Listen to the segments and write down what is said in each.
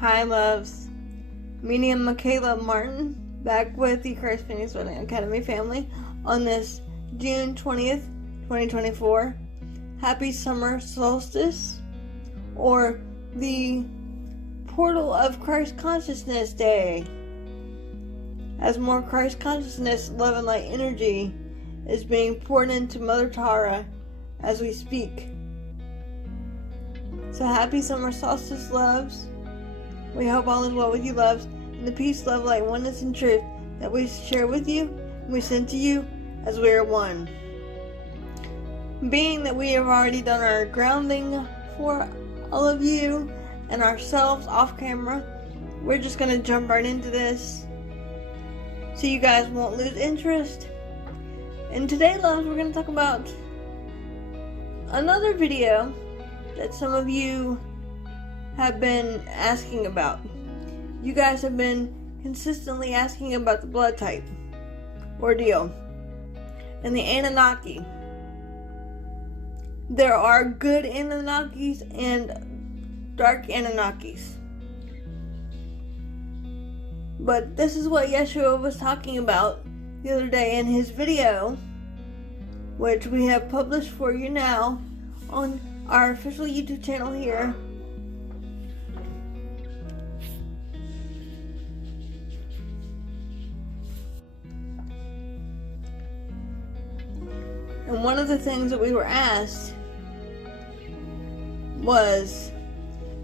Hi, loves. Me and Michaela Martin back with the Christ Phoenix Wedding Academy family on this June 20th, 2024. Happy Summer Solstice, or the Portal of Christ Consciousness Day. As more Christ consciousness, love, and light energy is being poured into Mother Tara as we speak. So happy Summer Solstice, loves. We hope all is well with you, loves, and the peace, love, light, oneness, and truth that we share with you and we send to you as we are one. Being that we have already done our grounding for all of you and ourselves off camera, we're just going to jump right into this so you guys won't lose interest. And today, loves, we're going to talk about another video that some of you have been asking about. You guys have been consistently asking about the blood type ordeal and the Anunnaki. There are good Anunnakis and dark Anunnakis. But this is what Yeshua was talking about the other day in his video, which we have published for you now on our official YouTube channel here. And one of the things that we were asked was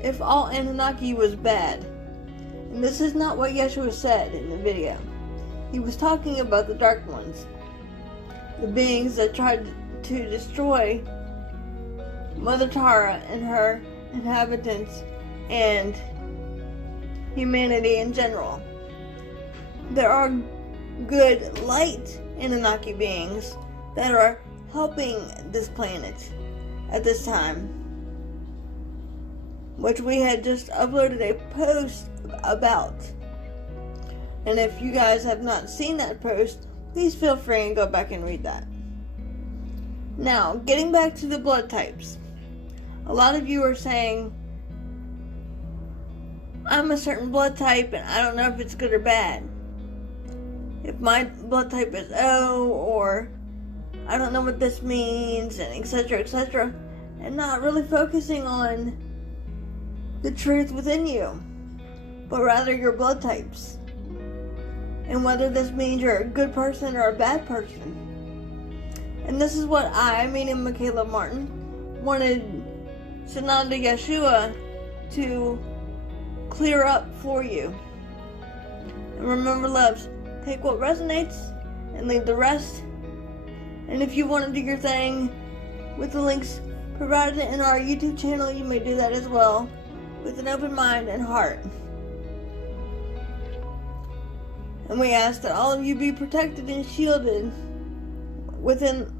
if all Anunnaki was bad. And this is not what Yeshua said in the video. He was talking about the dark ones, the beings that tried to destroy Mother Tara and her inhabitants and humanity in general. There are good light Anunnaki beings that are helping this planet at this time, which we had just uploaded a post about. And if you guys have not seen that post, please feel free and go back and read that. Now, getting back to the blood types. A lot of you are saying, I'm a certain blood type and I don't know if it's good or bad. If my blood type is O, or I don't know what this means, and etc., and not really focusing on the truth within you, but rather your blood types, and whether this means you're a good person or a bad person. And this is what I, meaning Michaela Martin, wanted Sananda Yeshua to clear up for you. And remember, loves, take what resonates and leave the rest. And if you want to do your thing with the links provided in our YouTube channel, you may do that as well, with an open mind and heart. And we ask that all of you be protected and shielded within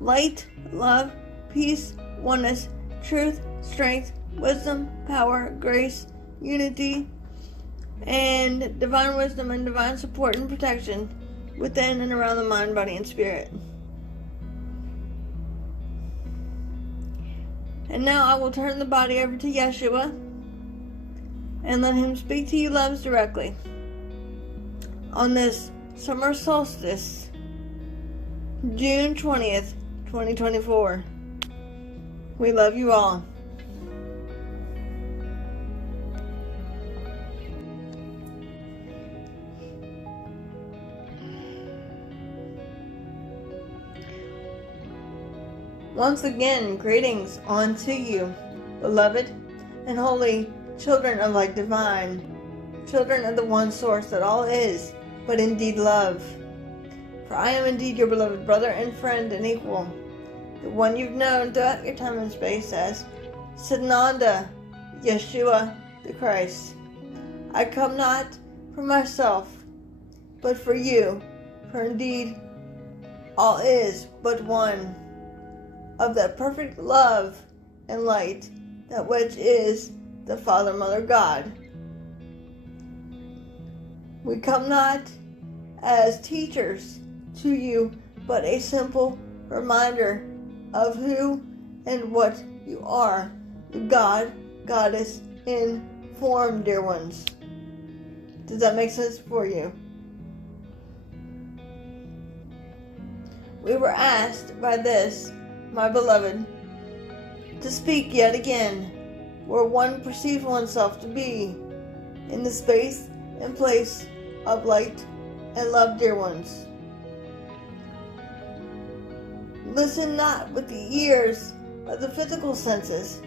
light, love, peace, oneness, truth, strength, wisdom, power, grace, unity, and divine wisdom and divine support and protection within and around the mind, body, and spirit. And now I will turn the body over to Yeshua and let him speak to you, loves, directly on this summer solstice, June 20th, 2024. We love you all. Once again, greetings unto you, beloved and holy children of light divine, children of the one source that all is, but indeed love. For I am indeed your beloved brother and friend and equal, the one you've known throughout your time and space as Sananda Yeshua the Christ. I come not for myself, but for you, for indeed all is but one, of that perfect love and light, that which is the Father, Mother, God. We come not as teachers to you, but a simple reminder of who and what you are, the God, Goddess in form, dear ones. Does that make sense for you? We were asked by this, my beloved, to speak yet again, where one perceives oneself to be, in the space and place of light and love, dear ones. Listen not with the ears of the physical senses,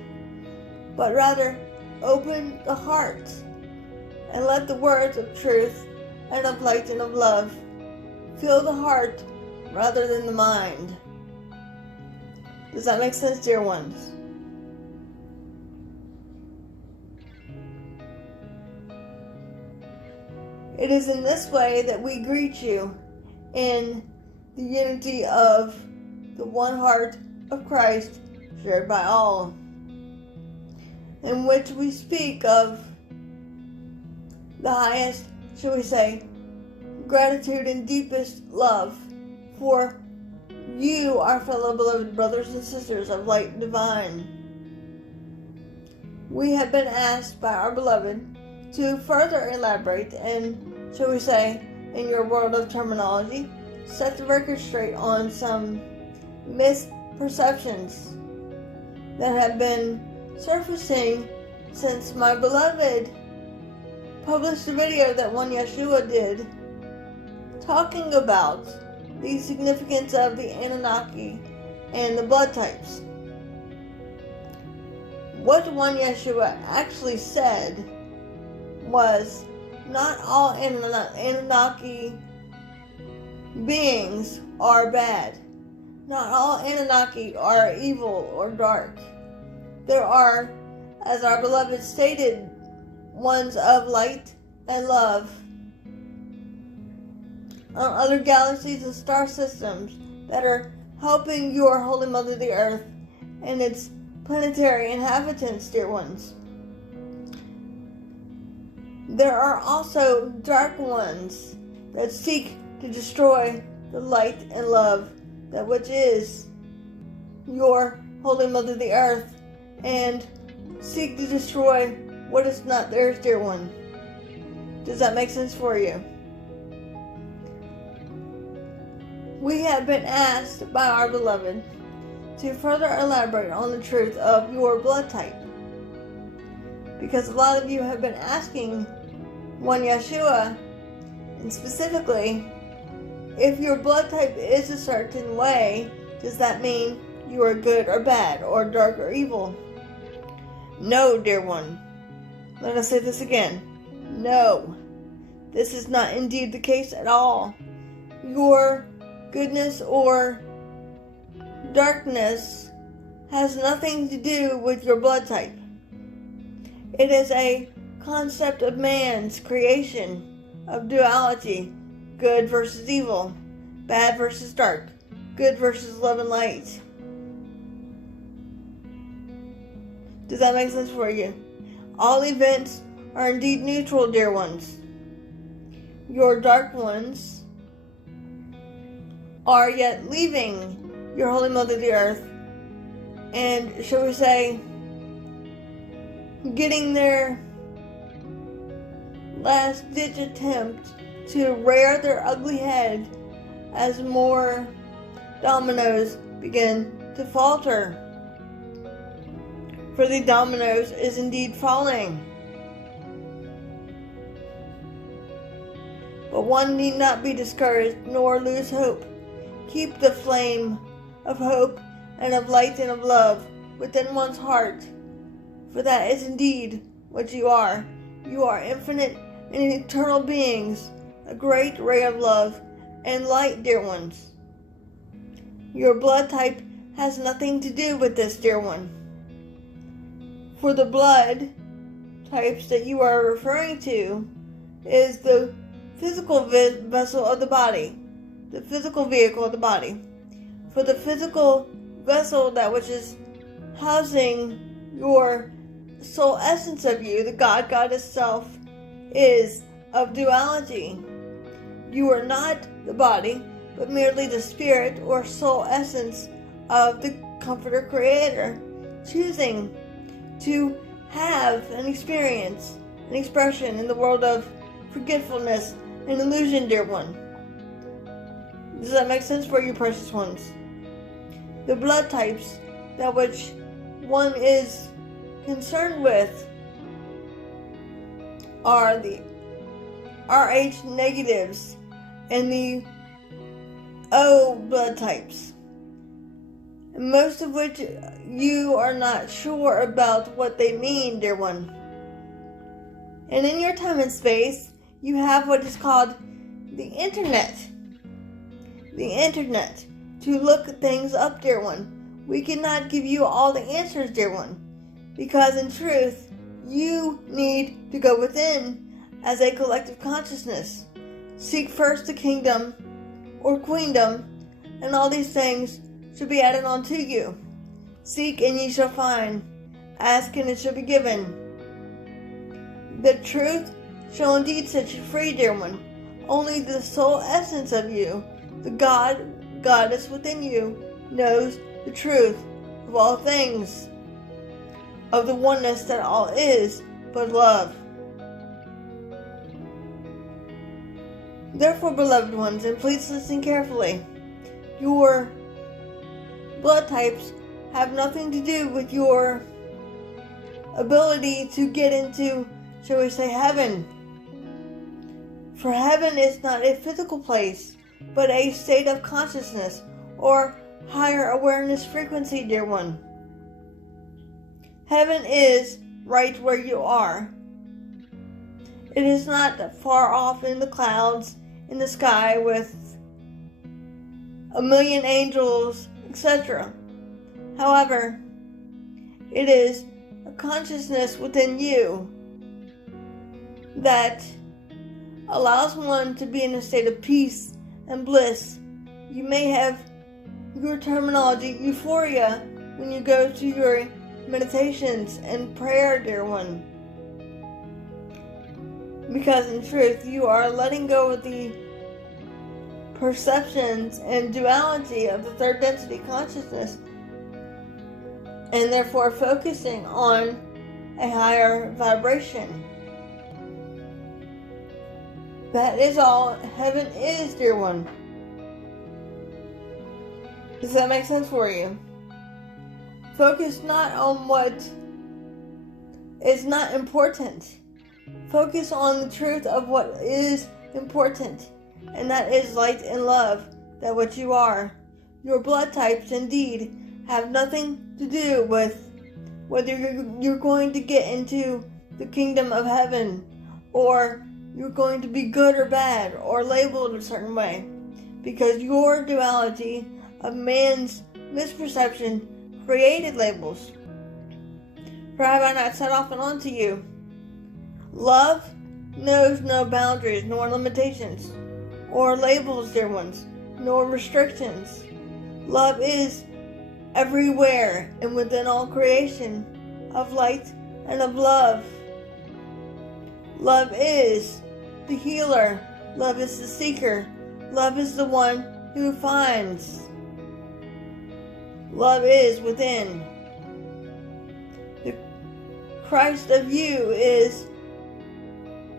but rather open the heart and let the words of truth and of light and of love fill the heart rather than the mind. Does that make sense, dear ones? It is in this way that we greet you in the unity of the one heart of Christ shared by all, in which we speak of the highest, shall we say, gratitude and deepest love for you, our fellow beloved brothers and sisters of light divine. We have been asked by our beloved to further elaborate and, shall we say, in your world of terminology, set the record straight on some misperceptions that have been surfacing since my beloved published a video that one Yeshua did talking about the significance of the anaki and the blood types. What one Yeshua actually said was not all Anunnaki beings are bad. Not all Anunnaki are evil or dark. There are, as our beloved stated, ones of light and love on other galaxies and star systems that are helping your Holy Mother the Earth and its planetary inhabitants, dear ones. There are also dark ones that seek to destroy the light and love that which is your Holy Mother the Earth and seek to destroy what is not theirs, dear one. Does that make sense for you? We have been asked by our beloved to further elaborate on the truth of your blood type, because a lot of you have been asking one Yeshua, and specifically, if your blood type is a certain way, does that mean you are good or bad, or dark or evil? No, dear one. Let us say this again. No, this is not indeed the case at all. Your goodness or darkness has nothing to do with your blood type. It is a concept of man's creation, of duality, good versus evil, bad versus dark, good versus love and light. Does that make sense for you? All events are indeed neutral, dear ones. Your dark ones are yet leaving your Holy Mother the Earth and, shall we say, getting their last-ditch attempt to rear their ugly head as more dominoes begin to falter. For the dominoes is indeed falling. But one need not be discouraged nor lose hope. Keep the flame of hope and of light and of love within one's heart, for that is indeed what you are. You are infinite and eternal beings, a great ray of love and light, dear ones. Your blood type has nothing to do with this, dear one. For the blood types that you are referring to is the physical vessel of the body, the physical vehicle of the body. For the physical vessel, that which is housing your soul essence of you, the God Goddess self, is of duality. You are not the body, but merely the spirit or soul essence of the Comforter Creator, choosing to have an experience, an expression in the world of forgetfulness and illusion, dear one. Does that make sense for you, precious ones? The blood types that which one is concerned with are the RH negatives and the O blood types, most of which you are not sure about what they mean, dear one. And in your time and space, you have what is called the internet. The internet to look things up, dear one. We cannot give you all the answers, dear one, because in truth, you need to go within as a collective consciousness. Seek first the kingdom or queendom, and all these things should be added on to you. Seek and ye shall find. Ask and it shall be given. The truth shall indeed set you free, dear one. Only the soul essence of you, the goddess within you, knows the truth of all things, of the oneness that all is but love. Therefore, beloved ones, and please listen carefully, your blood types have nothing to do with your ability to get into, shall we say, heaven. For heaven is not a physical place, but a state of consciousness or higher awareness frequency, dear one. Heaven is right where you are. It is not far off in the clouds, in the sky with a million angels, etc. However, it is a consciousness within you that allows one to be in a state of peace and bliss. You may have your terminology, euphoria, when you go to your meditations and prayer, dear one. Because in truth, you are letting go of the perceptions and duality of the third density consciousness, and therefore focusing on a higher vibration. That is all heaven is, dear one. Does that make sense for you? Focus not on what is not important. Focus on the truth of what is important, and that is light and love, that what you are. Your blood types indeed have nothing to do with whether you're going to get into the kingdom of heaven, or you're going to be good or bad, or labeled a certain way, because your duality of man's misperception created labels. For have I not said off and on to you, love knows no boundaries nor limitations, or labels, dear ones, nor restrictions. Love is everywhere and within all creation of light and of love. Love is the healer. Love is the seeker. Love is the one who finds. Love is within. The Christ of you is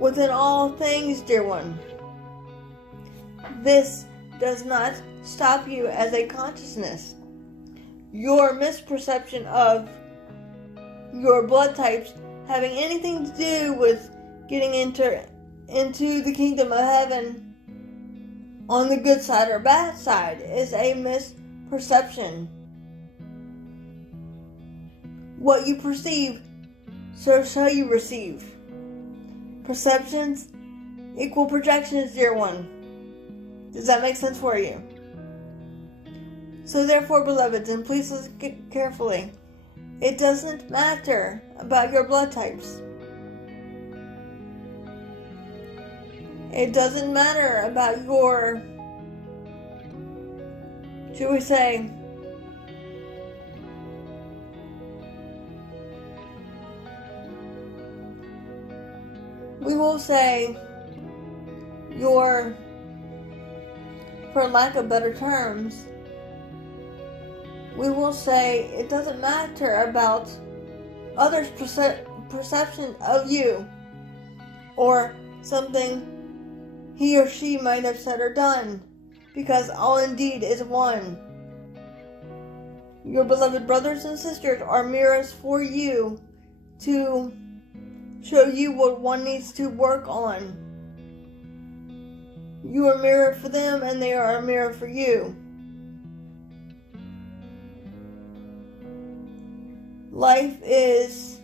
within all things, dear one. This does not stop you as a consciousness. Your misperception of your blood types having anything to do with getting into the kingdom of heaven on the good side or bad side is a misperception. What you perceive, so shall you receive. Perceptions equal projections, dear one. Does that make sense for you? So therefore, beloveds, and please listen carefully, it doesn't matter about your blood types. It doesn't matter about your, should we say, we will say your, for lack of better terms, we will say it doesn't matter about others' perception of you, or something he or she might have said or done, because all indeed is one. Your beloved brothers and sisters are mirrors for you to show you what one needs to work on. You are a mirror for them, and they are a mirror for you. Life is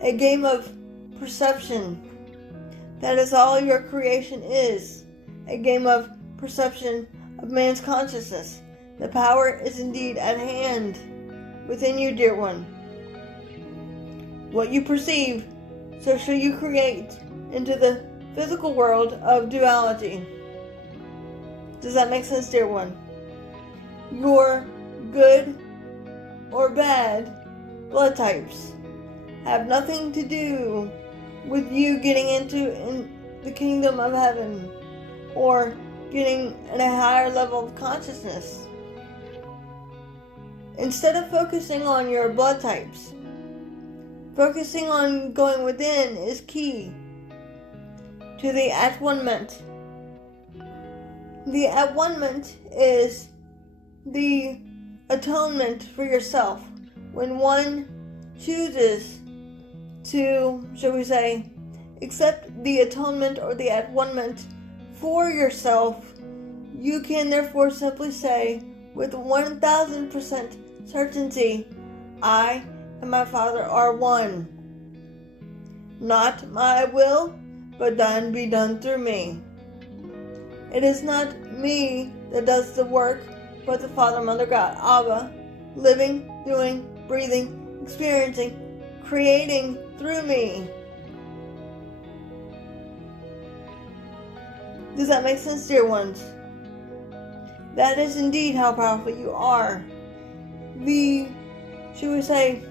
a game of perception. That is all your creation is. A game of perception of man's consciousness. The power is indeed at hand within you, dear one. What you perceive, so shall you create into the physical world of duality. Does that make sense, dear one? Your good or bad blood types have nothing to do with you getting in the kingdom of heaven or getting in a higher level of consciousness. Instead of focusing on your blood types, focusing on going within is key to the at-one-ment. The at-one-ment is the atonement for yourself. When one chooses to, shall we say, accept the atonement or the at-one-ment for yourself, you can therefore simply say with 1000% certainty, I and my Father are one. Not my will, but thine be done through me. It is not me that does the work, but the Father, Mother, God, Abba, living, doing, breathing, experiencing, creating through me. Does that make sense, dear ones? That is indeed how powerful you are. The, should we say,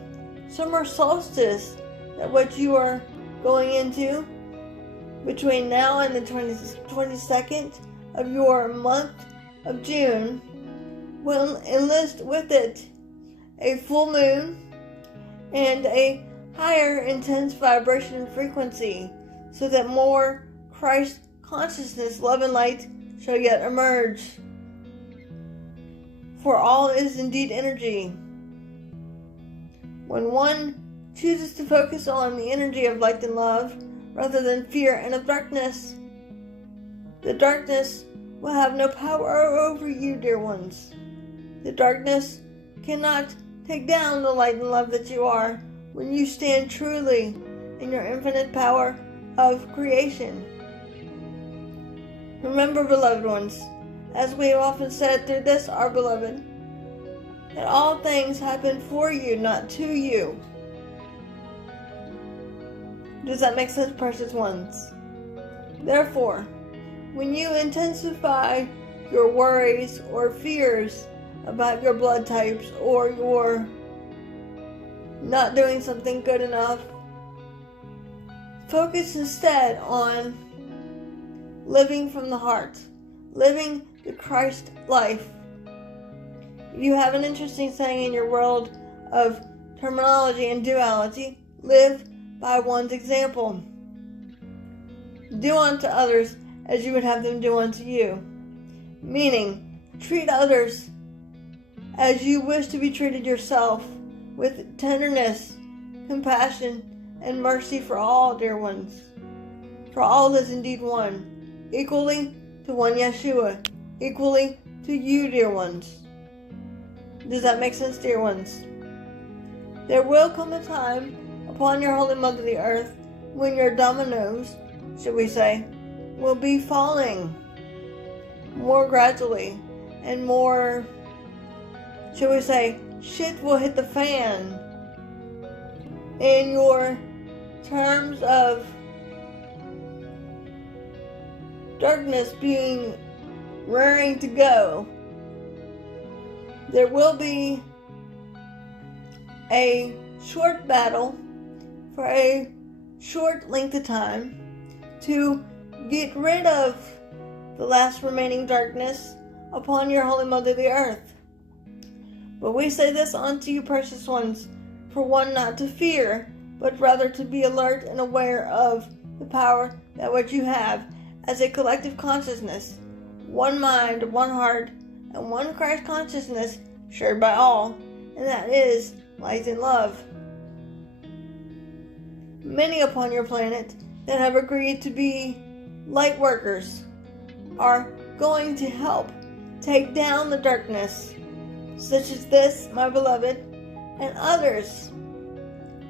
summer solstice, that what you are going into between now and the 22nd of your month of June will enlist with it a full moon and a higher intense vibration and frequency, so that more Christ consciousness, love, and light shall yet emerge. For all is indeed energy. When one chooses to focus on the energy of light and love rather than fear and of darkness, the darkness will have no power over you, dear ones. The darkness cannot take down the light and love that you are when you stand truly in your infinite power of creation. Remember, beloved ones, as we have often said through this, our beloved, that all things happen for you, not to you. Does that make sense, precious ones? Therefore, when you intensify your worries or fears about your blood types or your not doing something good enough, focus instead on living from the heart, living the Christ life. You have an interesting saying in your world of terminology and duality: live by one's example. Do unto others as you would have them do unto you. Meaning, treat others as you wish to be treated yourself, with tenderness, compassion, and mercy for all, dear ones. For all is indeed one, equally to one Yeshua, equally to you, dear ones. Does that make sense, dear ones? There will come a time upon your Holy Mother the Earth when your dominoes, should we say, will be falling more gradually, and more, should we say, shit will hit the fan in your terms of darkness being raring to go. There will be a short battle for a short length of time to get rid of the last remaining darkness upon your Holy Mother the Earth. But we say this unto you, precious ones, for one, not to fear, but rather to be alert and aware of the power that which you have as a collective consciousness, one mind, one heart, and one Christ consciousness shared by all, and that is light and love. Many upon your planet that have agreed to be light workers are going to help take down the darkness, such as this, my beloved, and others.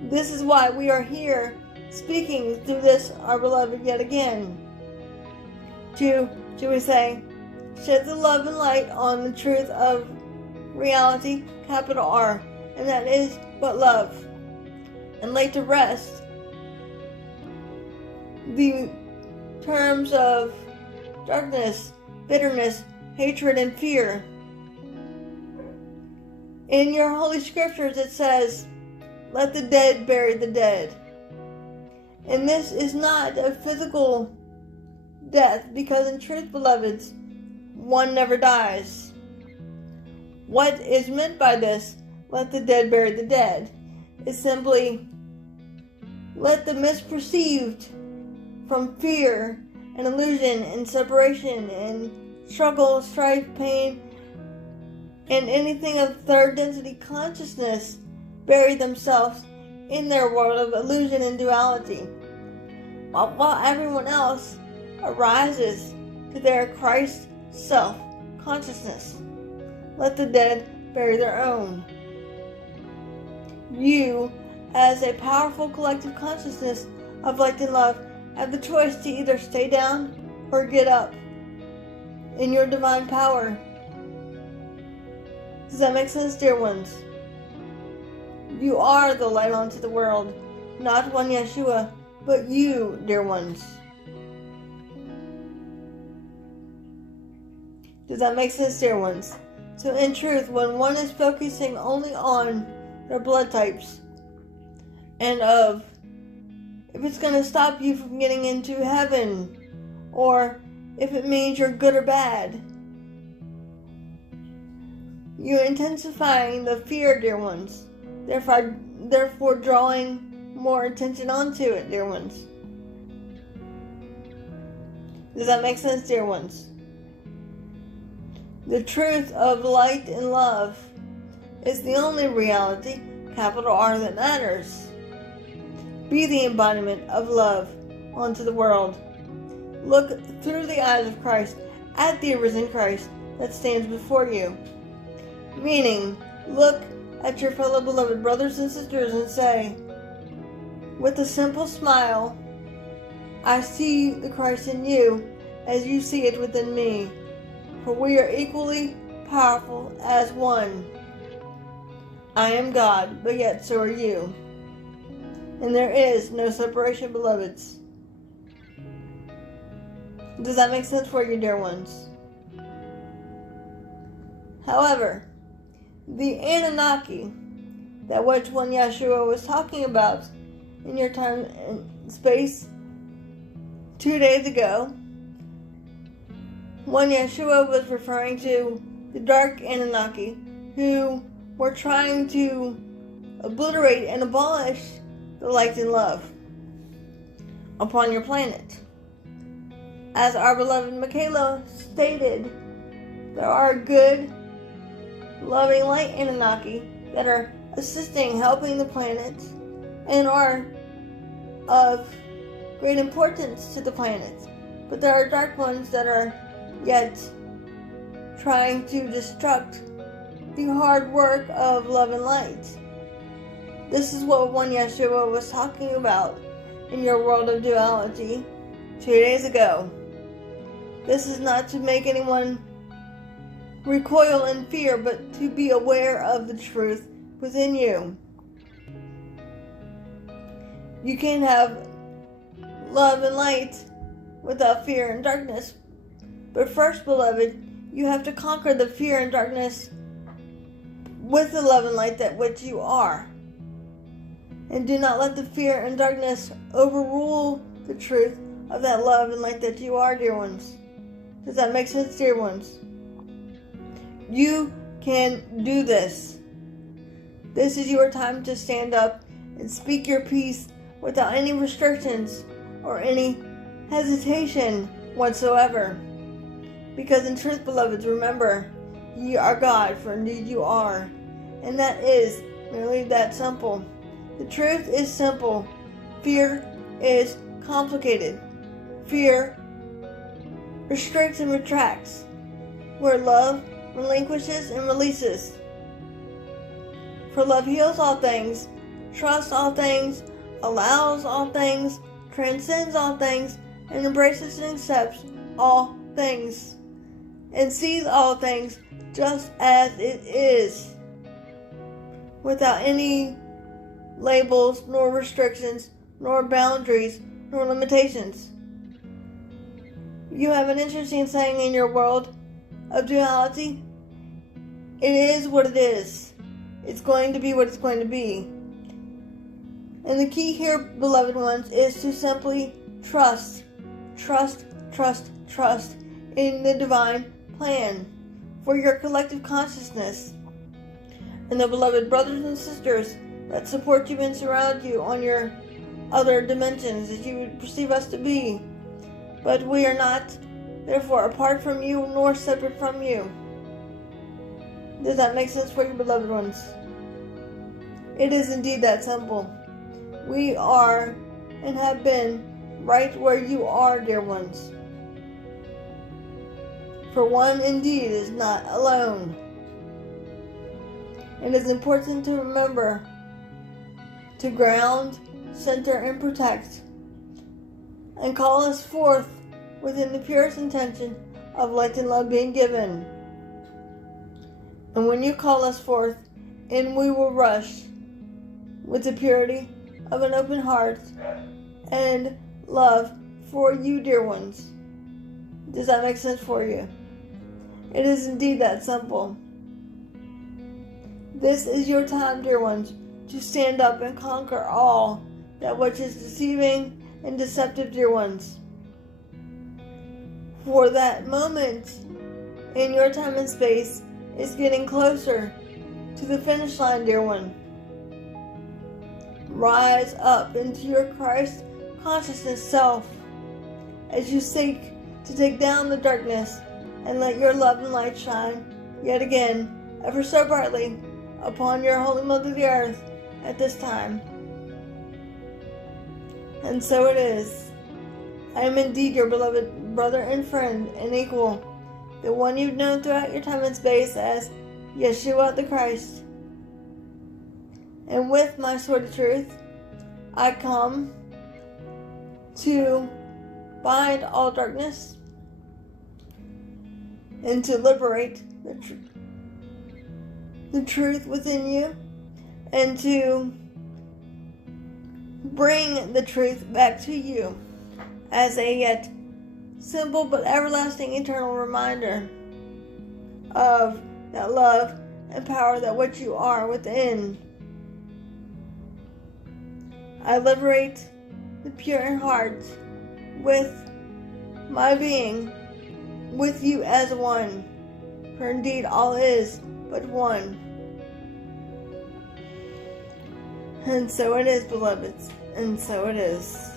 This is why we are here speaking through this, our beloved, yet again. To, shall we say, shed the love and light on the truth of reality, capital R, and that is but love, and lay to rest the terms of darkness, bitterness, hatred, and fear. In your holy scriptures it says, let the dead bury the dead. And this is not a physical death, because in truth, beloveds, one never dies. What is meant by this, let the dead bury the dead, is simply let the misperceived from fear and illusion and separation and struggle, strife, pain, and anything of third density consciousness bury themselves in their world of illusion and duality, while everyone else arises to their Christ self-consciousness. Let the dead bury their own. You, as a powerful collective consciousness of light and love, have the choice to either stay down or get up in your divine power. Does that make sense, dear ones? You are the light onto the world, not one Yeshua, but you, dear ones. Does that make sense, dear ones? So in truth, when one is focusing only on their blood types, and of if it's going to stop you from getting into heaven, or if it means you're good or bad, you're intensifying the fear, dear ones, therefore drawing more attention onto it, dear ones. Does that make sense, dear ones? The truth of light and love is the only reality, capital R, that matters. Be the embodiment of love onto the world. Look through the eyes of Christ at the arisen Christ that stands before you. Meaning, look at your fellow beloved brothers and sisters and say, with a simple smile, I see the Christ in you as you see it within me. For we are equally powerful as one. I am God, but yet so are you. And there is no separation, beloveds. Does that make sense for you, dear ones? However, the anaki, that which one Yeshua was talking about in your time and space 2 days ago, when Yeshua was referring to the dark Anunnaki who were trying to obliterate and abolish the light and love upon your planet. As our beloved Michaela stated, there are good, loving light Anunnaki that are assisting, helping the planet, and are of great importance to the planet. But there are dark ones that are yet trying to destruct the hard work of love and light. This is what one Yeshua was talking about in your world of duality 2 days ago. This is not to make anyone recoil in fear, but to be aware of the truth within you. You can't have love and light without fear and darkness. But first, beloved, you have to conquer the fear and darkness with the love and light that which you are. And do not let the fear and darkness overrule the truth of that love and light that you are, dear ones. Does that make sense, dear ones? You can do this. This is your time to stand up and speak your peace without any restrictions or any hesitation whatsoever. Because in truth, beloveds, remember, ye are God, for indeed you are. And that is merely that simple. The truth is simple. Fear is complicated. Fear restricts and retracts, where love relinquishes and releases. For love heals all things, trusts all things, allows all things, transcends all things, and embraces and accepts all things, and sees all things just as it is, without any labels, nor restrictions, nor boundaries, nor limitations. You have an interesting saying in your world of duality. It is what it is. It's going to be what it's going to be. And the key here, beloved ones, is to simply trust in the divine plan for your collective consciousness and the beloved brothers and sisters that support you and surround you on your other dimensions that you would perceive us to be. But we are not, therefore, apart from you nor separate from you. Does that make sense for you, beloved ones? It is indeed that simple. We are and have been right where you are, dear ones. For one indeed is not alone. It is important to remember to ground, center, and protect, and call us forth within the purest intention of light and love being given. And when you call us forth, in we will rush with the purity of an open heart and love for you, dear ones. Does that make sense for you? It is indeed that simple. This is your time, dear ones, to stand up and conquer all that which is deceiving and deceptive, dear ones. For that moment in your time and space is getting closer to the finish line, dear one. Rise up into your Christ consciousness self as you seek to take down the darkness and let your love and light shine yet again, ever so brightly, upon your holy mother the earth at this time. And so it is. I am indeed your beloved brother and friend and equal, the one you've known throughout your time and space as Yeshua the Christ. And with my sword of truth, I come to bind all darkness and to liberate the truth within you, and to bring the truth back to you as a yet simple but everlasting eternal reminder of that love and power that what you are within. I liberate the pure in heart with my being with you as one, for indeed all is but one. And so it is, beloveds, and so it is.